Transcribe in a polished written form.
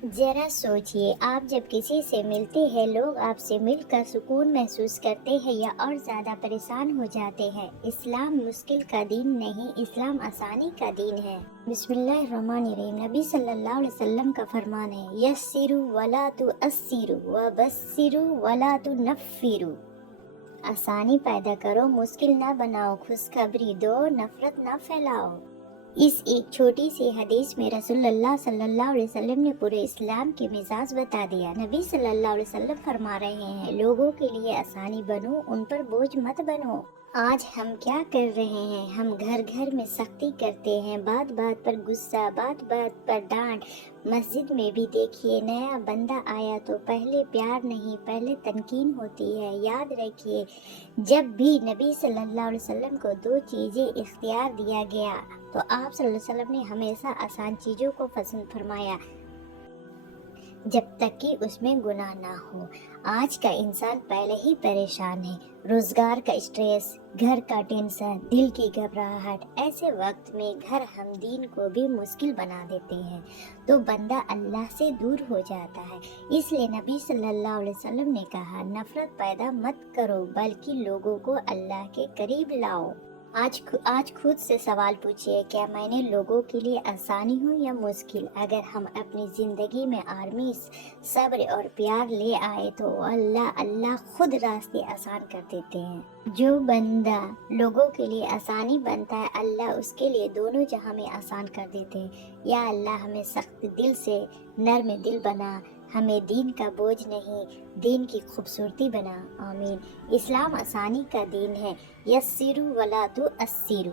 ज़रा सोचिए, आप जब किसी से मिलते हैं, लोग आपसे मिलकर सुकून महसूस करते हैं या और ज़्यादा परेशान हो जाते हैं। इस्लाम मुश्किल का दीन नहीं, इस्लाम आसानी का दीन है। बिस्मिल्लाहिर्रहमानिर्रहीम। नबी सल्लल्लाहु अलैहि वसल्लम का फरमान है, यस्सिरु वला तुअस्सिरु व बस्सिरु वला तुनफ्फिरु। आसानी पैदा करो, मुश्किल ना बनाओ, खुशखबरी दो, नफरत ना फैलाओ। इस एक छोटी सी हदीस में रसूलुल्लाह सल्लल्लाहु अलैहि वसल्लम ने पूरे इस्लाम के मिजाज बता दिया। नबी सल्लल्लाहु अलैहि वसल्लम फरमा रहे हैं, लोगों के लिए आसानी बनो, उन पर बोझ मत बनो। आज हम क्या कर रहे हैं? हम घर घर में सख्ती करते हैं, बात बात पर गुस्सा, बात बात पर डांट। मस्जिद में भी देखिए, नया बंदा आया तो पहले प्यार नहीं, पहले तनकीन होती है। याद रखिए, जब भी नबी सल्लल्लाहु अलैहि वसल्लम को दो चीज़ें इख्तियार दिया गया तो आप सल्लल्लाहु अलैहि वसल्लम ने हमेशा आसान चीज़ों को पसंद फरमाया, जब तक कि उसमें गुनाह ना हो। आज का इंसान पहले ही परेशान है, रोजगार का स्ट्रेस, घर का टेंशन, दिल की घबराहट। ऐसे वक्त में घर हम दीन को भी मुश्किल बना देते हैं तो बंदा अल्लाह से दूर हो जाता है। इसलिए नबी सल्लल्लाहु अलैहि वसल्लम ने कहा, नफरत पैदा मत करो बल्कि लोगों को अल्लाह के करीब लाओ। आज खुद से सवाल पूछिए, क्या मैंने लोगों के लिए आसानी हूँ या मुश्किल? अगर हम अपनी ज़िंदगी में आर्मी सब्र और प्यार ले आए तो अल्लाह खुद रास्ते आसान कर देते हैं। जो बंदा लोगों के लिए आसानी बनता है, अल्लाह उसके लिए दोनों जहां में आसान कर देते हैं। या अल्लाह हमें सख्त दिल से नर्म दिल बना, हमें दीन का बोझ नहीं, दीन की खूबसूरती बना। आमीन। इस्लाम आसानी का दीन है, यस्सिरु वला तुअस्सिरु।